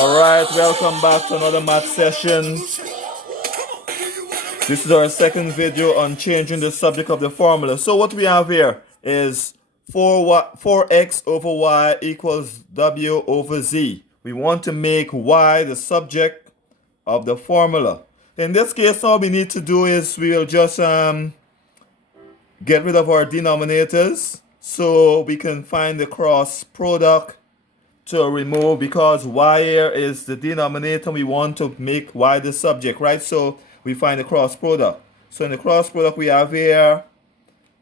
Alright, welcome back to another math session. This is our second video on changing the subject of the formula. So what we have here is 4x over y equals w over z. We want to make y the subject of the formula. In this case, all we need to do is we'll just get rid of our denominators so we can find the cross product to remove, because y here is the denominator. We want to make y the subject, right? So we find the cross product. So in the cross product we have here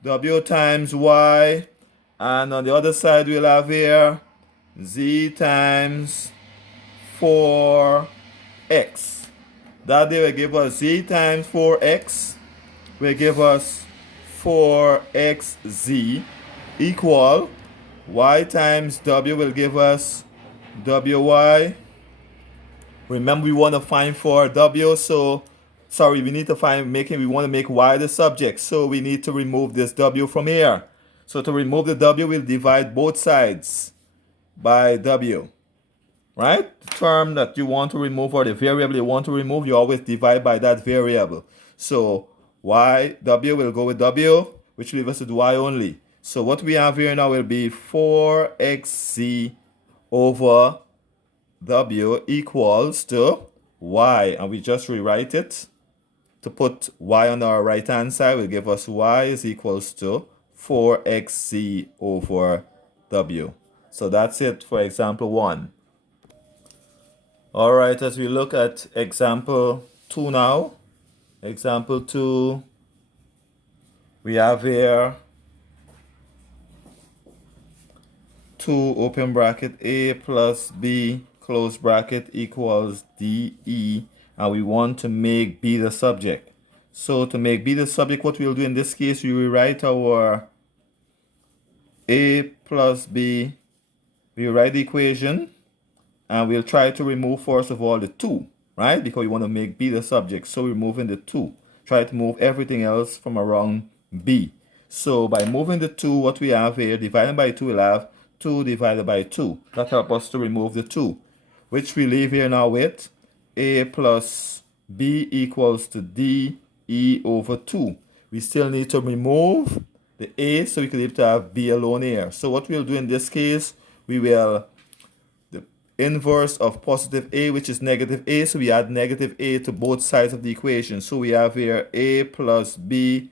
w times y, and on the other side we'll have here z times 4x. That there will give us z times 4x will give us 4xz equal y times w will give us wy. Remember, we want to find for w, so sorry, we need to we want to make y the subject, so we need to remove this w from here. So to remove the w, we'll divide both sides by w, right? The term that you want to remove or the variable you want to remove, you always divide by that variable. So w will go with w, which leaves us with y only. So what we have here now will be 4xz over w equals to y, and we just rewrite it to put y on our right hand side. Will give us y is equals to 4xz over w. So that's it for example 1. All right, as we look at example 2 now. Example 2, we have here 2 open bracket a plus b close bracket equals de, and we want to make b the subject. So to make b the subject, what we'll do in this case, we rewrite our a plus b, we write the equation, and we'll try to remove first of all the 2, right? Because we want to make b the subject, so we're moving the 2. Try to move everything else from around b. So by moving the 2, what we have here, dividing by 2, we'll have 2 divided by 2. That helps us to remove the 2, which we leave here now with a plus b equals to d e over 2. We still need to remove the a, so we can leave to have b alone here. So what we'll do in this case, we will the inverse of positive a, which is negative a, so we add negative a to both sides of the equation. So we have here a plus b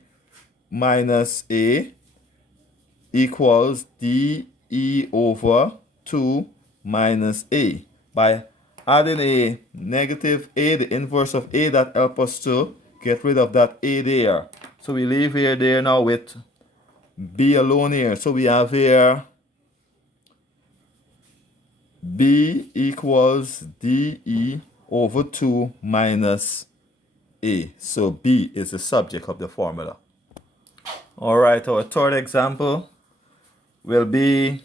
minus a equals d e over 2 minus a. By adding a negative a, the inverse of a, that helps us to get rid of that a there. So we leave here there now with b alone here. So we have here b equals de over 2 minus a. So b is the subject of the formula. All right, our third example will be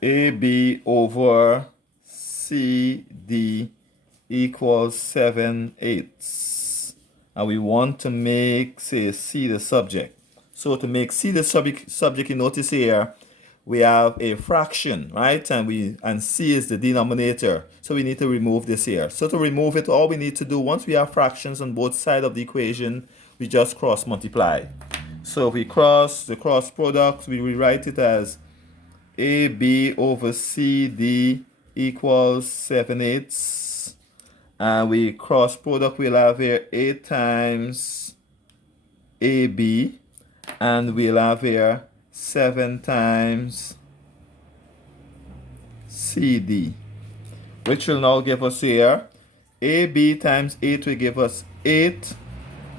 ab over cd equals 7/8, and we want to make, say, c the subject. So to make c the subject, you notice here we have a fraction, right? And c is the denominator, so we need to remove this here. So to remove it, all we need to do, once we have fractions on both sides of the equation, we just cross multiply. So if we cross the cross product, we rewrite it as ab over cd equals 7/8, and we cross product, we'll have here a times ab, and we'll have here 7 times cd, which will now give us here ab times 8 will give us 8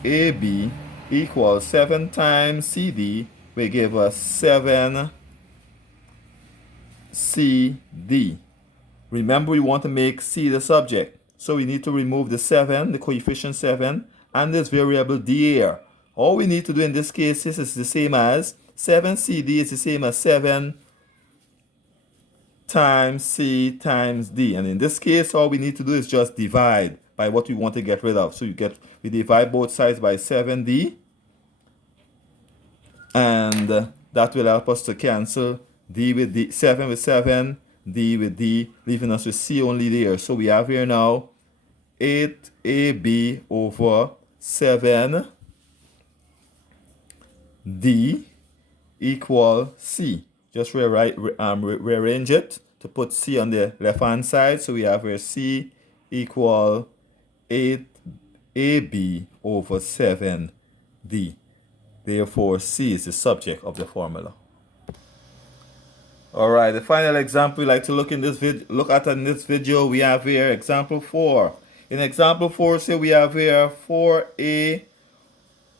ab equals 7 times cd will give us 7 cd. Remember, we want to make c the subject, so we need to remove the 7, the coefficient 7, and this variable d here. All we need to do in this case is the same as 7 cd is the same as 7 times c times d, and in this case all we need to do is just divide by what we want to get rid of. So we divide both sides by 7d, and that will help us to cancel D with D, 7 with 7, D with D, leaving us with C only there. So we have here now 8AB over 7D equal C. Just rearrange it to put C on the left hand side. So we have here C equal 8AB over 7D. Therefore, C is the subject of the formula. All right, the final example we like to look at in this video, we have here example 4. In example 4, say we have here 4A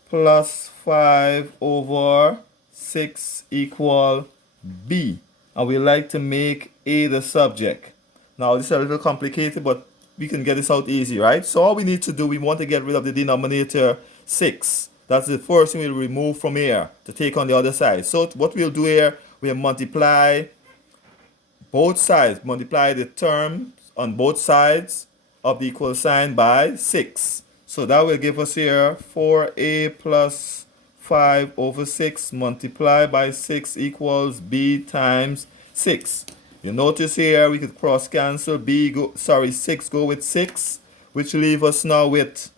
plus 5 over 6 equal B. And we like to make A the subject. Now, this is a little complicated, but we can get this out easy, right? So all we need to do, we want to get rid of the denominator 6. That's the first thing we'll remove from here to take on the other side. So what we'll do here, we'll multiply both sides, multiply the terms on both sides of the equal sign by 6. So that will give us here 4A plus 5 over 6 multiplied by 6 equals B times 6. You notice here we could cross cancel 6 go with 6, which leave us now with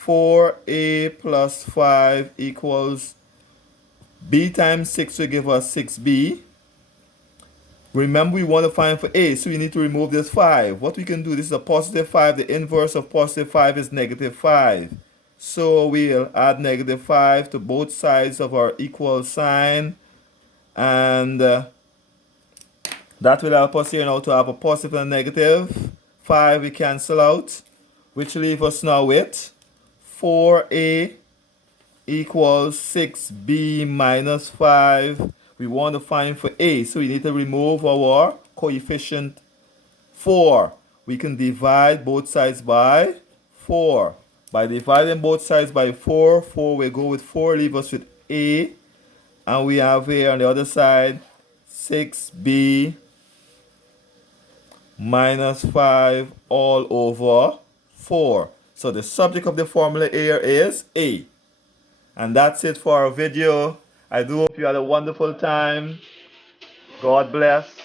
4A plus 5 equals B times 6 will give us 6B. Remember, we want to find for A, so we need to remove this 5. What we can do, this is a positive 5. The inverse of positive 5 is negative 5. So we'll add negative 5 to both sides of our equal sign. And that will help us here now to have a positive and a negative. 5 we cancel out, which leave us now with 4A equals 6B minus 5. We want to find for A, so we need to remove our coefficient 4. We can divide both sides by 4. By dividing both sides by 4, 4 will go with 4, leave us with A. And we have here on the other side 6B minus 5 all over 4. So the subject of the formula here is A. And that's it for our video. I do hope you had a wonderful time. God bless.